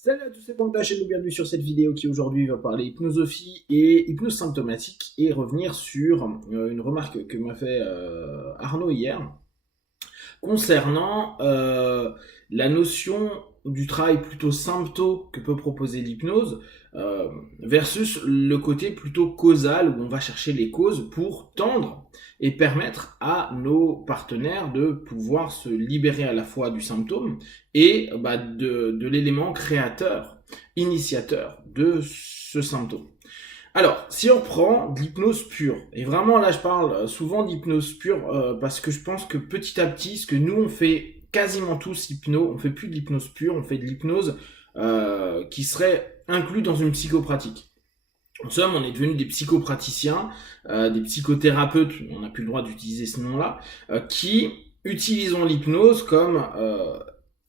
Salut à tous, c'est Pantache et bienvenue sur cette vidéo qui aujourd'hui va parler hypnosophie et hypnose symptomatique et revenir sur une remarque que m'a fait Arnaud hier concernant la notion du travail plutôt sympto que peut proposer l'hypnose versus le côté plutôt causal où on va chercher les causes pour tendre et permettre à nos partenaires de pouvoir se libérer à la fois du symptôme et de l'élément créateur, initiateur de ce symptôme. Alors, si on prend de l'hypnose pure, et vraiment là je parle souvent d'hypnose pure parce que je pense que petit à petit, ce que nous on fait quasiment tous hypno, on fait plus de l'hypnose pure, on fait de l'hypnose qui serait inclus dans une psychopratique. En somme, on est devenus des psychopraticiens, des psychothérapeutes, on n'a plus le droit d'utiliser ce nom-là, qui utilisons l'hypnose comme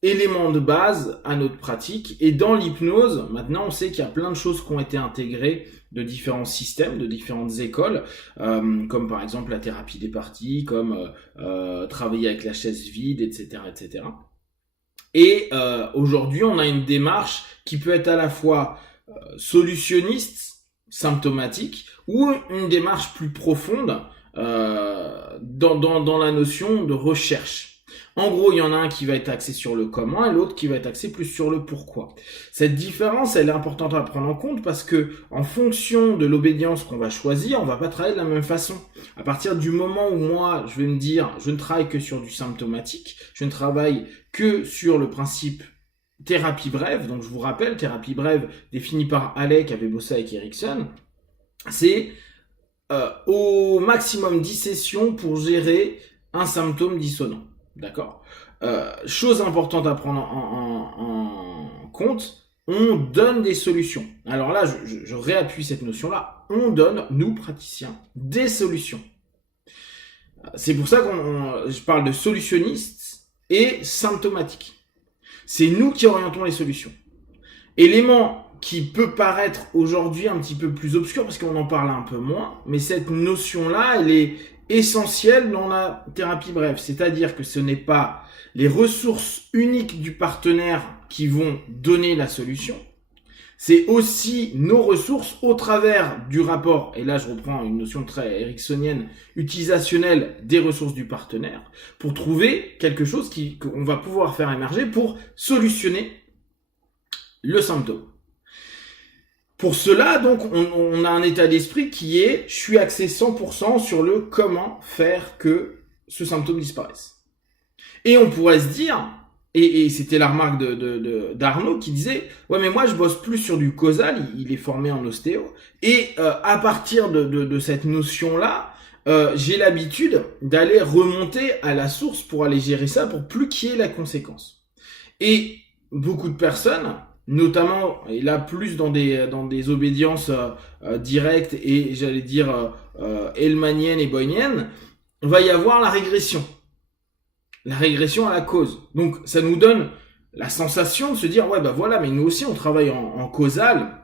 élément de base à notre pratique. Et dans l'hypnose, maintenant, on sait qu'il y a plein de choses qui ont été intégrées de différents systèmes, de différentes écoles, comme par exemple la thérapie des parties, comme travailler avec la chaise vide, etc., etc. Et aujourd'hui, on a une démarche qui peut être à la fois solutionniste, symptomatique, ou une démarche plus profonde dans la notion de recherche. En gros, il y en a un qui va être axé sur le comment et l'autre qui va être axé plus sur le pourquoi. Cette différence, elle est importante à prendre en compte parce que, en fonction de l'obédience qu'on va choisir, on va pas travailler de la même façon. À partir du moment où moi, je vais me dire, je ne travaille que sur du symptomatique, je ne travaille que sur le principe thérapie brève. Donc, je vous rappelle, thérapie brève définie par Halley qui avait bossé avec Erickson, c'est au maximum 10 sessions pour gérer un symptôme dissonant. D'accord. Chose importante à prendre en compte, on donne des solutions. Alors là, je réappuie cette notion-là. On donne, nous praticiens, des solutions. C'est pour ça que je parle de solutionniste et symptomatique. C'est nous qui orientons les solutions. Élément qui peut paraître aujourd'hui un petit peu plus obscur parce qu'on en parle un peu moins, mais cette notion-là, elle est essentielle dans la thérapie brève. C'est-à-dire que ce n'est pas les ressources uniques du partenaire qui vont donner la solution, c'est aussi nos ressources au travers du rapport, et là je reprends une notion très ericksonienne, utilisationnelle des ressources du partenaire, pour trouver quelque chose qu'on va pouvoir faire émerger pour solutionner le symptôme. Pour cela, donc, on a un état d'esprit qui est, je suis axé 100% sur le comment faire que ce symptôme disparaisse. Et on pourrait se dire, et c'était la remarque d'Arnaud qui disait, ouais mais moi je bosse plus sur du causal, il est formé en ostéo, et à partir de cette notion-là, j'ai l'habitude d'aller remonter à la source pour aller gérer ça, pour plus qu'il y ait la conséquence. Et beaucoup de personnes, notamment, et là plus dans des obédiences directes et j'allais dire hellmaniennes et boyniennes, va y avoir la régression. La régression à la cause. Donc ça nous donne la sensation de se dire, ouais bah voilà, mais nous aussi on travaille en causal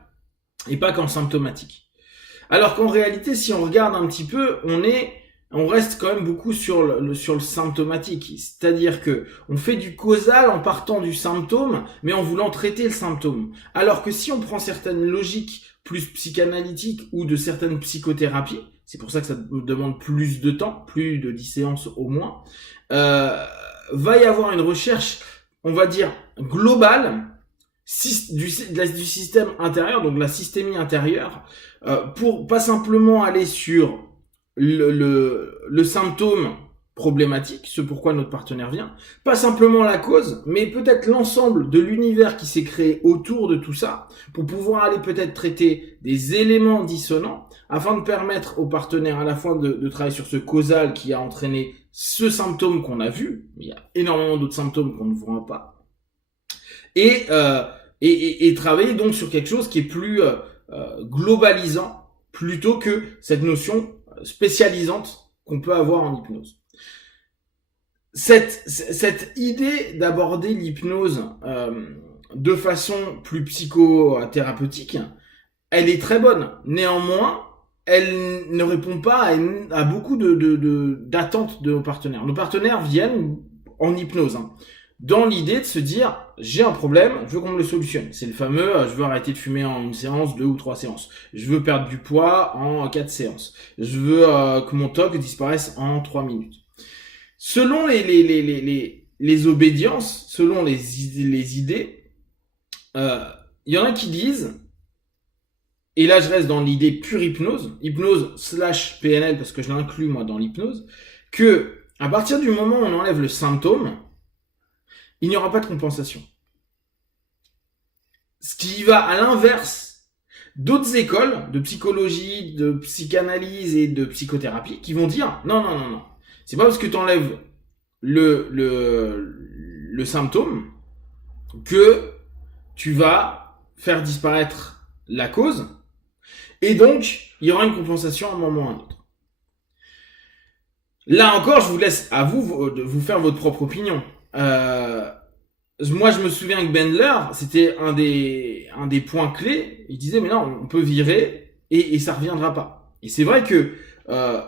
et pas qu'en symptomatique. Alors qu'en réalité, si on regarde un petit peu, on reste quand même beaucoup sur le symptomatique. C'est-à-dire que on fait du causal en partant du symptôme, mais en voulant traiter le symptôme. Alors que si on prend certaines logiques plus psychanalytiques ou de certaines psychothérapies, c'est pour ça que ça demande plus de temps, plus de 10 séances au moins, va y avoir une recherche, on va dire, globale du système intérieur, donc la systémie intérieure, pour pas simplement aller sur le symptôme problématique, ce pourquoi notre partenaire vient, pas simplement la cause, mais peut-être l'ensemble de l'univers qui s'est créé autour de tout ça, pour pouvoir aller peut-être traiter des éléments dissonants, afin de permettre au partenaire à la fois de travailler sur ce causal qui a entraîné ce symptôme qu'on a vu, il y a énormément d'autres symptômes qu'on ne voit pas, et travailler donc sur quelque chose qui est plus globalisant, plutôt que cette notion spécialisante qu'on peut avoir en hypnose. Cette idée d'aborder l'hypnose de façon plus psychothérapeutique, elle est très bonne. Néanmoins, elle ne répond pas à beaucoup d'attentes de nos partenaires. Nos partenaires viennent en hypnose. dans l'idée de se dire, j'ai un problème, je veux qu'on me le solutionne. C'est le fameux, je veux arrêter de fumer en une séance, 2 ou 3 séances. Je veux perdre du poids en 4 séances. Je veux que mon TOC disparaisse en 3 minutes. Selon les obédiences, selon les idées, il y en a qui disent, et là je reste dans l'idée pure hypnose / PNL, parce que je l'inclus moi dans l'hypnose, que à partir du moment où on enlève le symptôme, il n'y aura pas de compensation. Ce qui va à l'inverse d'autres écoles de psychologie, de psychanalyse et de psychothérapie qui vont dire non. C'est pas parce que tu enlèves le symptôme que tu vas faire disparaître la cause, et donc il y aura une compensation à un moment ou à un autre. Là encore, je vous laisse à vous faire votre propre opinion. Moi, je me souviens que Bendler, c'était un des points clés. Il disait, mais non, on peut virer et ça reviendra pas. Et c'est vrai que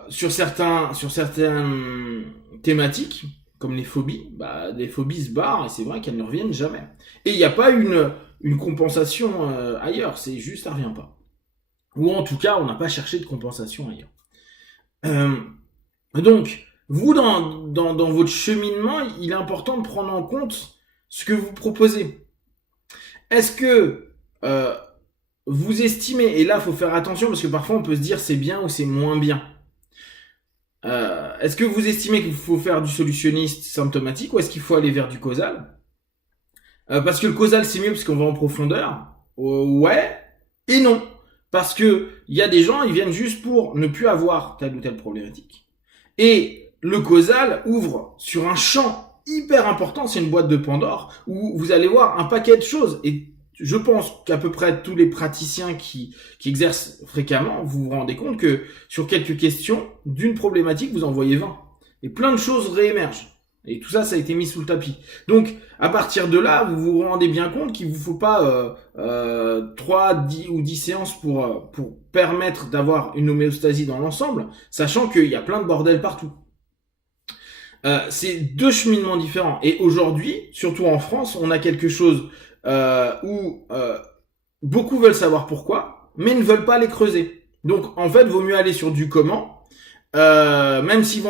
sur certaines thématiques, comme les phobies, des phobies se barrent et c'est vrai qu'elles ne reviennent jamais. Et il n'y a pas une compensation ailleurs, c'est juste ça revient pas. Ou en tout cas, on n'a pas cherché de compensation ailleurs. Donc, vous, dans votre cheminement, il est important de prendre en compte ce que vous proposez. Est-ce que vous estimez, et là, il faut faire attention, parce que parfois, on peut se dire c'est bien ou c'est moins bien. Est-ce que vous estimez qu'il faut faire du solutionniste symptomatique ou est-ce qu'il faut aller vers du causal? Parce que le causal, c'est mieux parce qu'on va en profondeur. Ouais et non. Parce que il y a des gens, ils viennent juste pour ne plus avoir telle ou telle problématique. Et le causal ouvre sur un champ hyper important, c'est une boîte de Pandore, où vous allez voir un paquet de choses. Et je pense qu'à peu près tous les praticiens qui exercent fréquemment, vous vous rendez compte que sur quelques questions, d'une problématique, vous en voyez 20. Et plein de choses réémergent. Et tout ça, ça a été mis sous le tapis. Donc, à partir de là, vous vous rendez bien compte qu'il vous faut pas 3, 10 ou 10 séances pour permettre d'avoir une homéostasie dans l'ensemble, sachant qu'il y a plein de bordel partout. C'est deux cheminements différents. Et aujourd'hui, surtout en France, on a quelque chose où beaucoup veulent savoir pourquoi, mais ne veulent pas les creuser. Donc, en fait, vaut mieux aller sur du comment. Même s'ils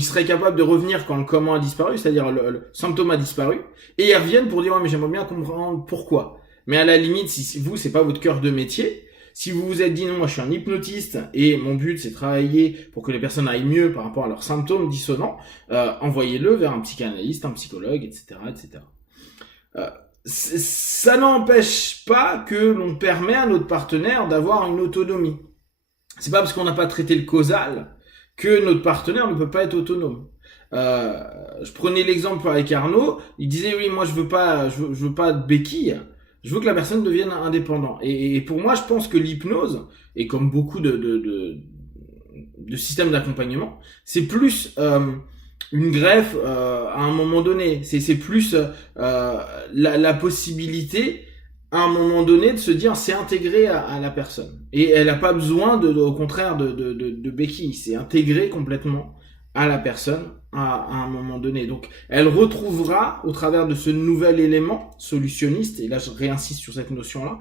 seraient capables de revenir quand le comment a disparu, c'est-à-dire le symptôme a disparu, et ils reviennent pour dire ouais mais j'aimerais bien comprendre pourquoi. Mais à la limite, si vous c'est pas votre cœur de métier, si vous vous êtes dit non moi je suis un hypnotiste et mon but c'est de travailler pour que les personnes aillent mieux par rapport à leurs symptômes dissonants, envoyez-le vers un psychanalyste, un psychologue, etc., etc. Ça n'empêche pas que l'on permet à notre partenaire d'avoir une autonomie. C'est pas parce qu'on n'a pas traité le causal que notre partenaire ne peut pas être autonome. Je prenais l'exemple avec Arnaud, il disait oui moi je veux pas de béquille, je veux que la personne devienne indépendante. Et pour moi je pense que l'hypnose, et comme beaucoup de systèmes d'accompagnement, c'est plus une greffe à un moment donné. C'est plus la possibilité à un moment donné de se dire c'est intégré à la personne et elle n'a pas besoin au contraire de béquille, c'est intégré complètement à la personne à un moment donné. Donc elle retrouvera au travers de ce nouvel élément solutionniste, et là je réinsiste sur cette notion là,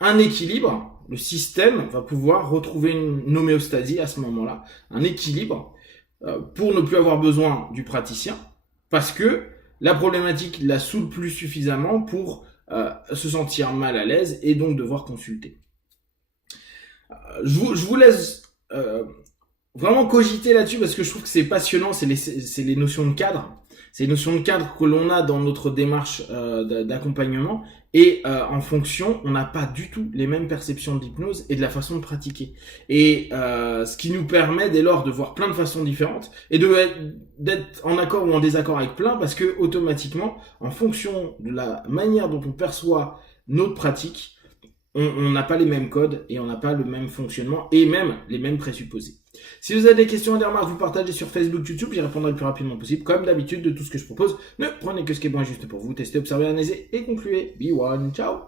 un équilibre. Le système va pouvoir retrouver une homéostasie à ce moment là, un équilibre pour ne plus avoir besoin du praticien parce que la problématique la saoule plus suffisamment pour se sentir mal à l'aise et donc devoir consulter. Je vous laisse vraiment cogiter là-dessus parce que je trouve que c'est passionnant, c'est les notions de cadre. C'est les notions de cadre que l'on a dans notre démarche d'accompagnement et en fonction, on n'a pas du tout les mêmes perceptions de l'hypnose et de la façon de pratiquer. Et ce qui nous permet dès lors de voir plein de façons différentes et d'être en accord ou en désaccord avec plein parce que automatiquement, en fonction de la manière dont on perçoit notre pratique, on n'a pas les mêmes codes et on n'a pas le même fonctionnement et même les mêmes présupposés. Si vous avez des questions et des remarques, vous partagez sur Facebook, YouTube, j'y répondrai le plus rapidement possible. Comme d'habitude, de tout ce que je propose, ne prenez que ce qui est bon et juste pour vous. Testez, observez, analysez et concluez. Be one, ciao.